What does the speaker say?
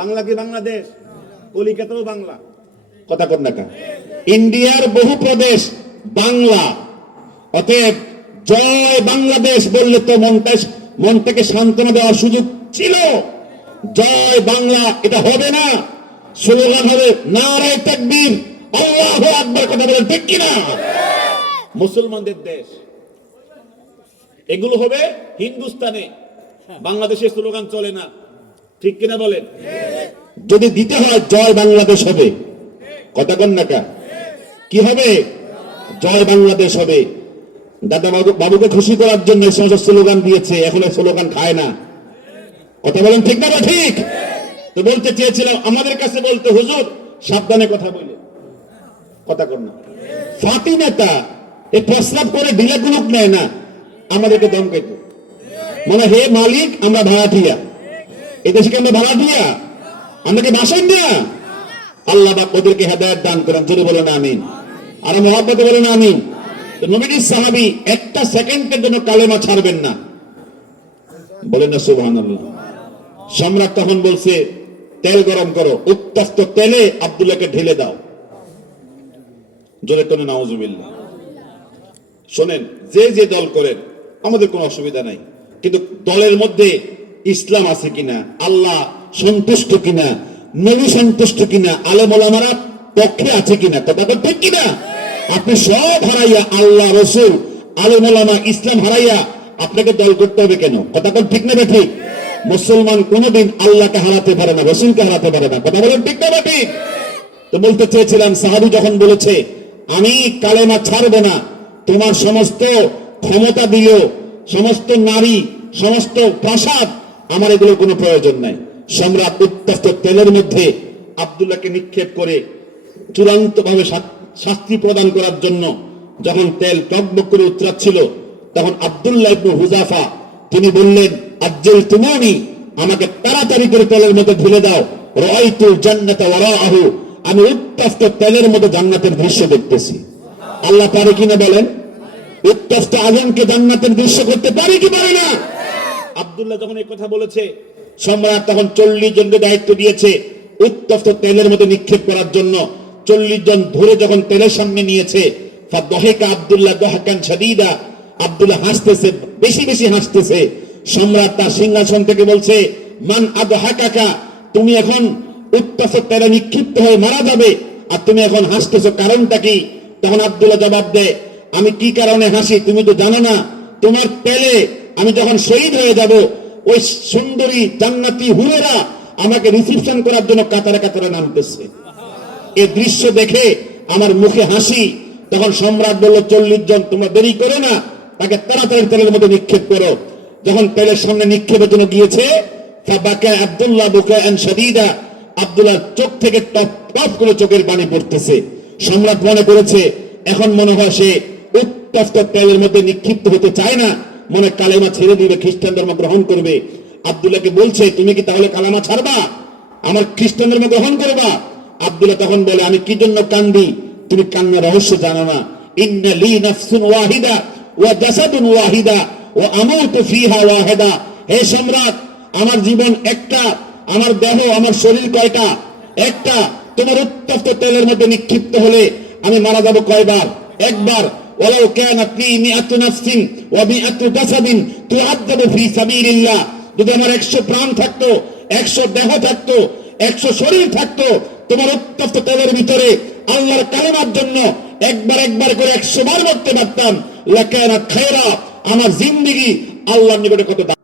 বাংলা কি বাংলাদেশ? কলিকাতাও বাংলা। কথা কর না কা? ইন্ডিয়ার বহু প্রদেশ বাংলা। অতএব জয় বাংলাদেশ বললে তো মনটা মনটাকে সান্ত্বনা দেওয়ার সুযোগ ছিল। জয় বাংলা, এটা হবে না। স্লোগান হবে, নারায় তাকবীর, আল্লাহ আকবার কথা বলেন ঠিক কিনা? মুসলমানদের দেশ। এগুলো হবে হিন্দুস্তানে। বাংলাদেশে স্লোগান চলে না। ঠিক কিনা বলেন? যদি দিতে হয়, জয় বাংলাদেশ হবে। কথা কন না কি হবে? জয় বাংলাদেশ হবে। দাদা বাবু বাবুকে খুশি করার জন্য এই সমস্ত স্লোগান দিয়েছে। এখন স্লোগান খায় না। কথা বলেন ঠিক না ঠিক? তো বলতে চেয়েছিলাম, আমাদের কাছে বলতে, হুজুর, সাবধানে কথা বলে। কথা কর না। ফাটি নেতা এই প্রস্রাব করে ঢিলে গুলুক নেয় না। আমাদেরকে দমকাইতো। মানে হে মালিক, আমরা ভাড়াটিয়া। এদেশে কি আমরা ভাড়াটিয়া? আমরা কি বাসন দিয়া। আল্লাহ বা ওদেরকে হেদায়ত দান করেন যদি বলেন, আমিন। আর মহাব্বতে বলেন, আমিন। সাহাবি একটা সেকেন্ডের জন্য কালেমা ছাড়বেন না। বলেন না সুবহান সম্রাট তখন বলছে, তেল গরম করো, উত্তপ্ত তেলে আব্দুল্লাহকে ঢেলে দাও। জোরে টনে নাউজুবিল্লাহ। শোনেন, যে যে দল করেন, আমাদের কোনো অসুবিধা নাই। কিন্তু দলের মধ্যে ইসলাম আছে কিনা, আল্লাহ সন্তুষ্ট কিনা, নবী সন্তুষ্ট কিনা আলেম ওলামারা পক্ষে আছে কিনা, তো ঠিক কিনা? আপনি সব হারাইয়া আল্লাহ, রসুল আলেম ওলামা ইসলাম হারাইয়া আপনাকে দল করতে হবে কেন? কথা তো ঠিক না ঠিক মুসলমান কোনোদিন আল্লাহকে হারাতে পারে না, রসুলকে হারাতে পারে না, কথা বলেন ঠিক না ঠিক তো বলতে চেয়েছিলাম, সাহাবি যখন বলেছে, আমি কালেমা ছাড়বো না, তোমার সমস্ত ক্ষমতা দিল সমস্ত নারী, সমস্ত প্রাসাদ, আমার এগুলো কোনো প্রয়োজন নাই। সম্রাট উত্তপ্ত তেলের মধ্যে আব্দুল্লাহকে নিক্ষেপ করে চূড়ান্ত ভাবে শাস্তি প্রদান করার জন্য যখন তেল টকবক করে উতরাচ্ছিল, তখন আব্দুল্লাহ ইবনু হুজাফা তিনি বললেন, আজ্জেল তুমানি, আমাকে তাড়াতাড়ি করে তেলের মধ্যে ঢেলে দাও। রাইতুল জান্নাতা ওয়ারাআহু, আমি উত্তপ্ত তেলের মধ্যে জান্নাতের দৃশ্য দেখতেছি। আল্লাহ পারে কিনা বলেন? উত্তপ্ত আজমকে জান্নাতের দৃশ্য করতে পারে কি পারে না? আব্দুল্লাহ যখন এই কথা বলেছে সম্রাট তখন চল্লিশ জনকে দায়িত্ব দিয়েছে উত্তপ্ত তেলের মধ্যে নিক্ষেপ করার জন্য। চল্লিশ জন ধরে যখন তেলের সামনে নিয়েছে বেশি বেশি হাসতেছে। সম্রাট তার সিংহাসন থেকে বলছে, মান তুমি এখন তেলে নিক্ষিপ্ত হয়ে মারা যাবে। আর তুমি এখন হাসতেছো কারণটা কি? তখন আব্দুল্লাহ জবাব দেয়, আমি কি কারণে হাসি? তুমি তো জানো না। তোমার তেলে আমি যখন শহীদ হয়ে যাব ওই সুন্দরী জান্নাতি হুরেরা আমাকে রিসিপশন করার জন্য কাতারে কাতারে নামতেছে। এই দৃশ্য দেখে আমার মুখে হাসি, তখন সম্রাট বলল, চল্লিশ জন, তোমরা দেরি করো না, তাকে তাড়াতাড়ি তেলের মধ্যে নিক্ষেপ করো। যখন তেলের সামনে নিক্ষেপের জন্য গিয়েছে আব্দুল্লাহ শাদীদা, আব্দুল্লাহ চোখ থেকে টপ টপ করে চোখের পানি পড়তেছে। সম্রাট মনে করেছে, এখন মনে হয় সে উত্তপ্ত তেলের মধ্যে নিক্ষিপ্ত হতে চায় না মনে কালেমা ছেড়ে দিবে, খ্রিস্টান ধর্ম গ্রহণ করবে। আব্দুল্লাহকে বলছে, তুমি কি তাহলে কালামা ছাড়বা? আমার খ্রিস্টান ধর্ম গ্রহণ করবা? আব্দুল্লাহ তখন বলে, আমি কি জন্য কান্দি? তুমি কান্না রহস্য জানো না। লি ওয়াহিদা ওয়াহিদা ও হে সম্রাট, আমার জীবন একটা, আমার দেহ, আমার শরীর কয়টা? একটা। তোমার উত্তপ্ত তেলের মধ্যে নিক্ষিপ্ত হলে আমি মারা যাব কয়বার? একবার। ولو كانت لي مئة نفس ومئة جسد تعذب في سبيل الله যদি আমার একশো প্রাণ থাকতো একশো দেহ থাকতো একশো শরীর থাকতো তোমার উত্তপ্ত তেলের ভিতরে আল্লাহর কালেমার জন্য একবার একবার করে একশো বার করতে পারতাম লাকানা খায়রা আমার জিন্দেগি আল্লাহর নিকটে কত দাম